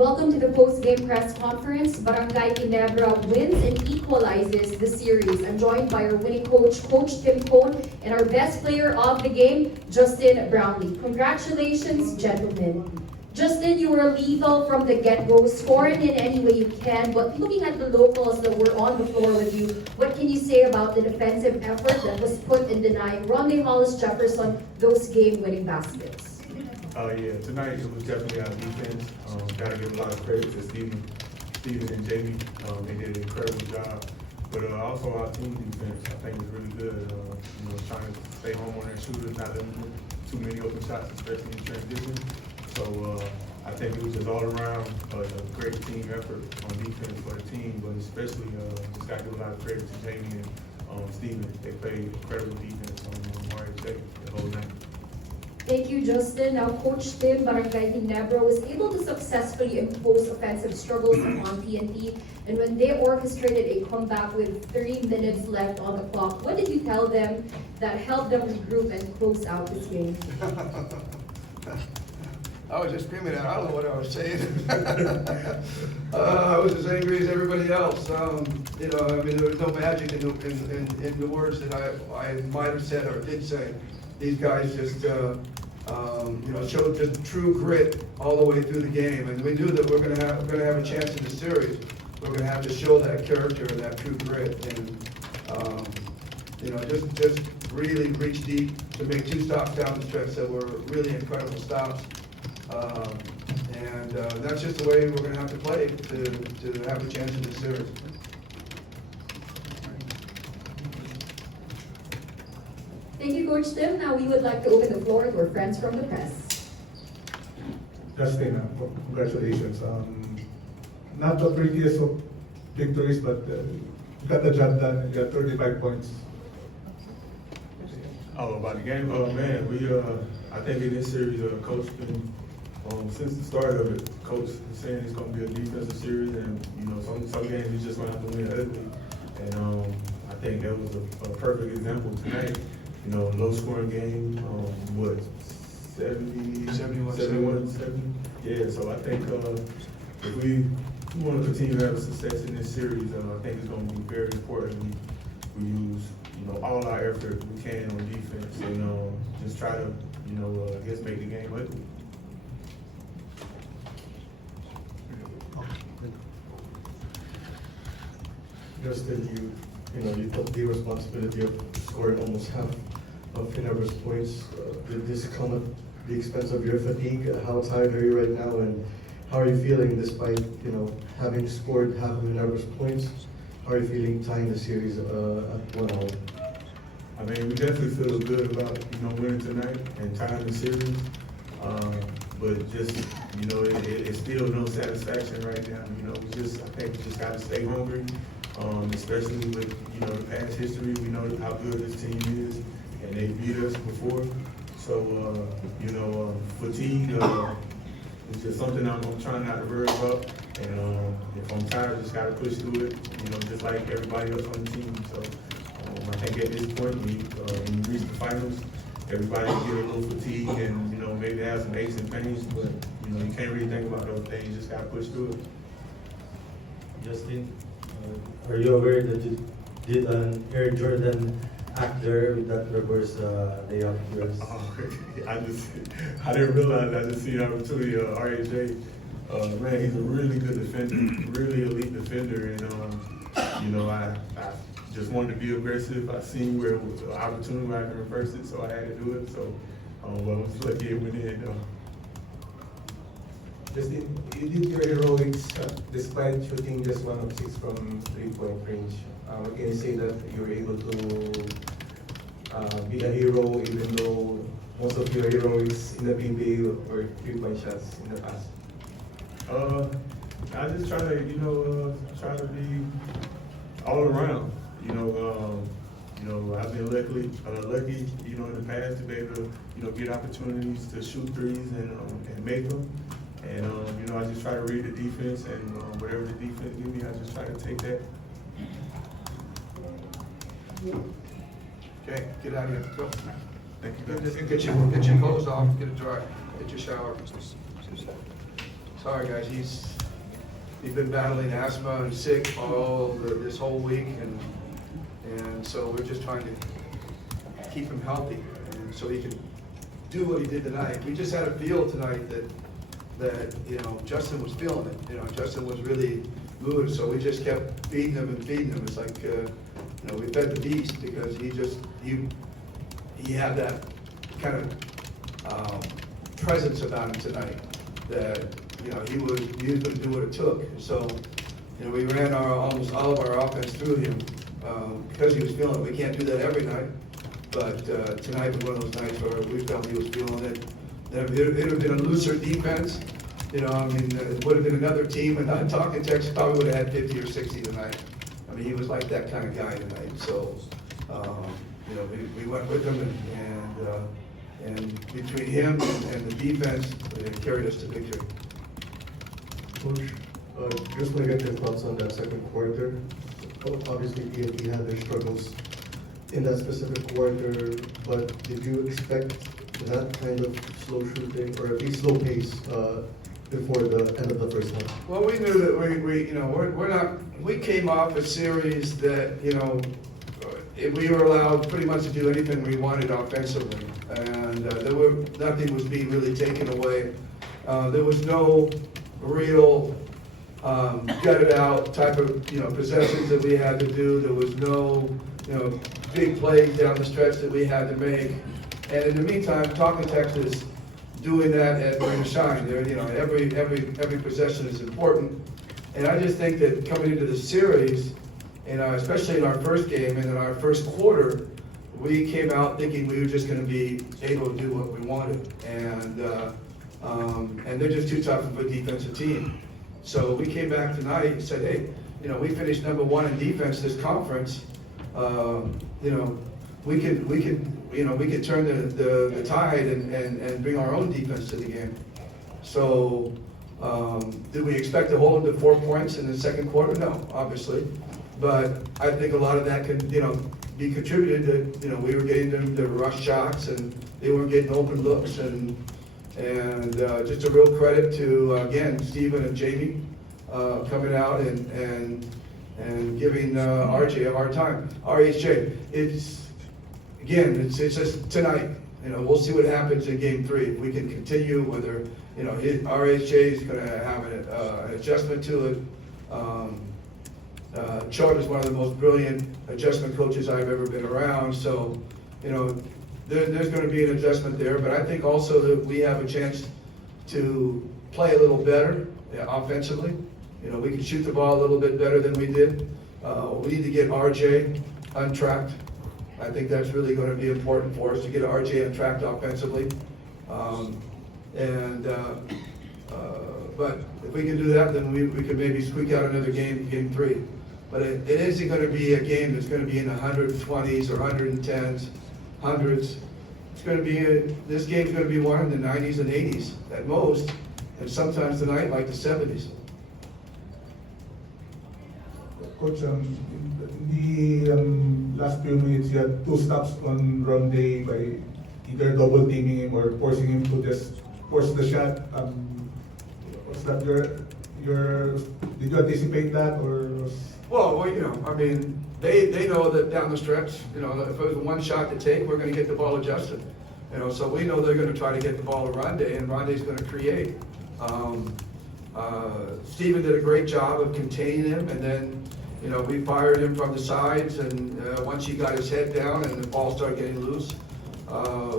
Welcome to the post-game press conference. Barangay Ginebra wins and equalizes the series. I'm joined by our winning coach, Coach Tim Cone, and our best player of the game, Justin Brownlee. Congratulations, gentlemen. Justin, you were lethal from the get-go, scoring in any way you can, but looking at the locals that were on the floor with you, what can you say about the defensive effort that was put in denying Brownlee Hollis Jefferson those game-winning baskets? Yeah, tonight it was definitely our defense. Gotta give a lot of credit to Steven and Jamie. They did an incredible job. But also our team defense, I think, was really good. Trying to stay home on their shooters, not letting them too many open shots, especially in transition. So I think it was just all around a great team effort on defense for the team, but especially just got to give a lot of credit to Jamie and Steven. They played incredible defense on RHA the whole night. Thank you, Justin. Now, Coach Tim, Barangay Ginebra was able to successfully impose offensive struggles on TNT, and when they orchestrated a comeback with 3 minutes left on the clock, what did you tell them that helped them regroup and close out this game? I was just screaming out. I don't know what I was saying. I was as angry as everybody else. There was no magic in the words that I might have said or did say. These guys just, showed just true grit all the way through the game, and we knew that we're going to have a chance in the series. We're going to have to show that character and that true grit, and just really reach deep to make 2 stops down the stretch that were really incredible stops. That's just the way we're going to have to play to have a chance in the series. Thank you, Coach Tim. Now we would like to open the floor to our friends from the press. Justin, congratulations. Not the prettiest of victories, but you got the job done. You got 35 points. Oh, about the game? Oh man, I think in this series, Coach been since the start of it, Coach is saying it's going to be a defensive series, and some games you're just going to have to win ugly. And I think that was a perfect example tonight. Low scoring game. 70. Yeah. So I think if we want to continue to have success in this series, I think it's going to be very important. We use all our effort we can on defense, and just try to I guess make the game ugly. Justin, you took the responsibility of scoring almost half of Ginebra's points. Did this come at the expense of your fatigue? How tired are you right now, and how are you feeling despite having scored half of Ginebra's points? How are you feeling tying the series at 1-1? I mean, we definitely feel good about winning tonight and tying the series. But just it's still no satisfaction right now. I think we just got to stay hungry. Especially with the past history, we know how good this team is, and they beat us before. So fatigue is just something I'm trying not to worry about. And if I'm tired, just gotta push through it. Just like everybody else on the team. So I think at this point, when you reach the finals, everybody get a little fatigue and maybe have some aches and pains, but you can't really think about those things. You just gotta push through it. Justin, are you aware that you did an Air Jordan act there with that reverse layup? I didn't realize I just seen the opportunity. RHA, man, he's a really good defender, really elite defender, and I just wanted to be aggressive. I seen where it was an opportunity where I could reverse it, so I had to do it. So, I was lucky it went in. Justin, you did your heroics despite shooting just 1 of 6 from 3-point range. Can you say that you were able to be a hero even though most of your heroics in the PBA were 3-point shots in the past? I just try to be all around. I've been lucky, in the past to be able to, get opportunities to shoot threes and make them. And I just try to read the defense, and whatever the defense give me, I just try to take that. Okay, get out of here. Go. Thank you, guys. Get your clothes off. Get a dry. Get your shower. sorry guys, he's been battling asthma and sick this whole week, and so we're just trying to keep him healthy, and so he can do what he did tonight. We just had a feel tonight that you know, Justin was feeling it. You know, Justin was really moved, so we just kept feeding him and feeding him. It's like, you know, we fed the beast because he had that kind of presence about him tonight that, you know, he was going to do what it took. So, you know, we ran almost all of our offense through him because he was feeling it. We can't do that every night, but tonight was one of those nights where we felt he was feeling it. It would have been a looser defense. You know, I mean, it would have been another team, and not talking Texas probably would have had 50 or 60 tonight. I mean, he was like that kind of guy tonight. So, you know, we went with him, and between him and the defense, it carried us to victory. Coach, just want to get your thoughts on that second quarter. Obviously, PNP had their struggles in that specific quarter, but did you expect that kind of slow shooting, or at least slow pace, before the end of the first half? Well, we knew that we you know, we came off a series that, you know, we were allowed pretty much to do anything we wanted offensively, and nothing was being really taken away. There was no real gutted out type of, you know, possessions that we had to do. There was no, you know, big plays down the stretch that we had to make. And in the meantime, Talking Texas doing that at Rain or Shine. There, you know, every possession is important. And I just think that coming into the series, and especially in our first game and in our first quarter, we came out thinking we were just going to be able to do what we wanted. And they're just too tough of a defensive team. So we came back tonight and said, hey, you know, we finished number 1 in defense this conference. You know, we could turn the tide and bring our own defense to the game. So, did we expect to hold them to 4 points in the second quarter? No, obviously. But I think a lot of that can, you know, be contributed to, you know, we were getting them the rush shots and they weren't getting open looks, and just a real credit to, again, Stephen and Jamie coming out and giving RJ a hard time. RHJ, it's just tonight. You know, we'll see what happens in game 3. If we can continue, whether, you know, RHJ is going to have an adjustment to it. Chart is one of the most brilliant adjustment coaches I've ever been around. So, you know, there's going to be an adjustment there. But I think also that we have a chance to play a little better offensively. You know, we can shoot the ball a little bit better than we did. We need to get RJ untracked. I think that's really going to be important for us to get RJ untracked offensively. But if we can do that, then we could maybe squeak out another game 3. But it isn't going to be a game that's going to be in the 120s or 110s, hundreds. It's going to be this game's going to be one in the 90s and 80s at most, and sometimes tonight like the 70s. Coach, in the last few minutes, you had 2 stops on Brownlee by either double teaming him or forcing him to just force the shot. Was that did you anticipate that, or? Well, you know, I mean, they know that down the stretch, you know, if it was one shot to take, we're going to get the ball adjusted. You know, so we know they're going to try to get the ball to Ronde, and Ronde's going to create. Stephen did a great job of containing him, and then, you know, we fired him from the sides, and once he got his head down and the ball started getting loose,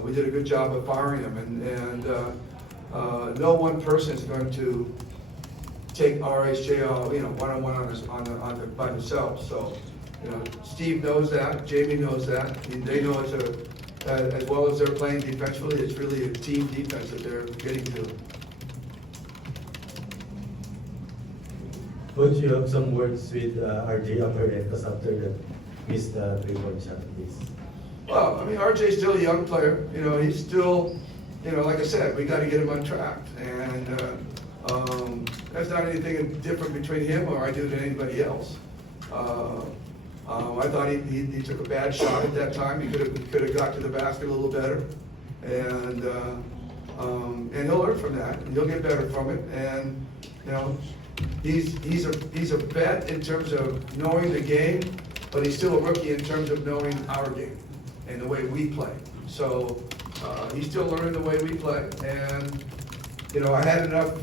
we did a good job of firing him. And no one person is going to take RHJ, you know, one-on-one by themselves. So, you know, Steve knows that, Jamie knows that. They know as well as they're playing defensively, it's really a team defense that they're getting to. Coach, you have some words with RJ Amaretas after the missed 3-point shot, please. Well, I mean, RJ's still a young player. You know, he's still, you know, like I said, we got to get him untracked. And that's not anything different between him or I do than anybody else. I thought he took a bad shot at that time. He could have got to the basket a little better. And he'll learn from that. And he'll get better from it. And You know, he's a vet in terms of knowing the game, but he's still a rookie in terms of knowing our game and the way we play. So he's still learning the way we play, and you know, I had enough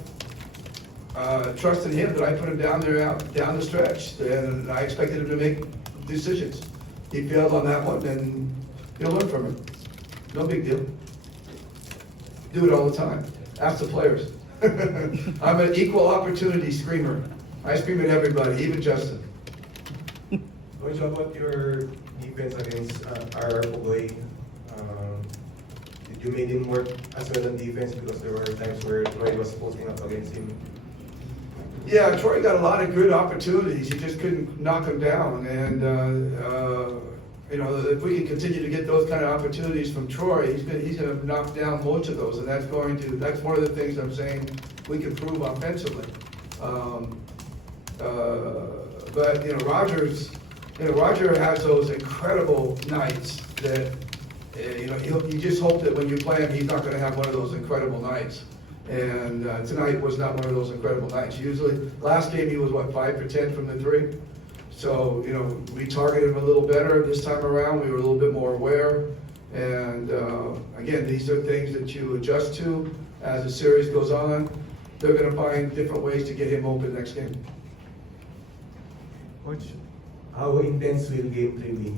trust in him that I put him down the stretch, and I expected him to make decisions. He failed on that one, and you'll learn from him. No big deal. Do it all the time. Ask the players. I'm an equal opportunity screamer. I scream at everybody, even Justin. Coach, how about your defense against our Uruguay? Did you make him work as well on defense, because there were times where Troy was posting up against him? Yeah, Troy got a lot of good opportunities. He just couldn't knock them down. And you know, if we can continue to get those kind of opportunities from Troy, he's going to knock down most of those. And that's one of the things I'm saying we can prove offensively. But you know, Roger has those incredible nights that you know, you just hope that when you play him, he's not going to have one of those incredible nights. And tonight was not one of those incredible nights. Usually, last game he was what, 5 for 10 from the three. So you know, we targeted him a little better this time around. We were a little bit more aware. And again, these are things that you adjust to as the series goes on. They're going to find different ways to get him open next game. Coach, how intense will game 3 be?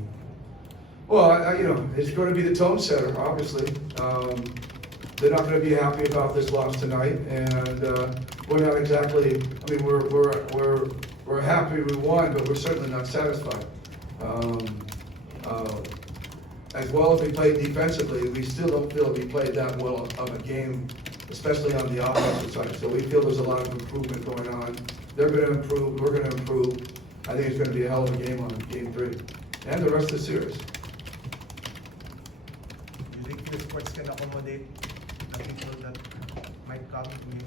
Well, you know, it's going to be the tone setter, obviously. They're not going to be happy about this loss tonight, and we're not exactly. I mean, we're happy we won, but we're certainly not satisfied. As well as we played defensively, we still don't feel we played that well of a game, especially on the offensive side. So we feel there's a lot of improvement going on. They're going to improve. We're going to improve. I think it's going to be a hell of a game on game 3 and the rest of the series. You think the sports can accommodate the people that might come to you?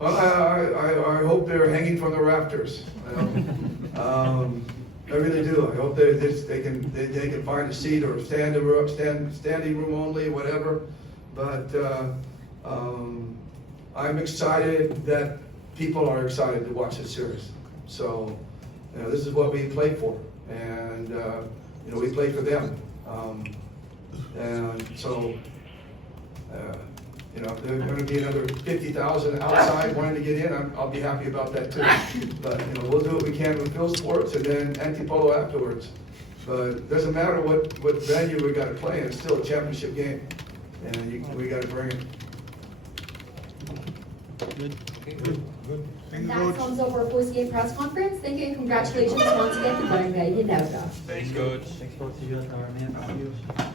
Well, I hope they're hanging from the rafters. You know? I really do. I hope they can find a seat or standing room only, whatever. But I'm excited that people are excited to watch this series. So, you know, this is what we played for, and you know, we played for them. And so, you know, there's going to be another 50,000 outside wanting to get in. I'll be happy about that too. But you know, we'll do what we can with Phil Sports and then Antipolo afterwards. But it doesn't matter what venue we got to play in. It's still a championship game, and we got to bring it. Good. Thank you, That Coach. sums up our post-game press conference. Thank you and congratulations once again to Barangay Ginebra. Thanks, Coach. Thanks, Coach. See you at our man.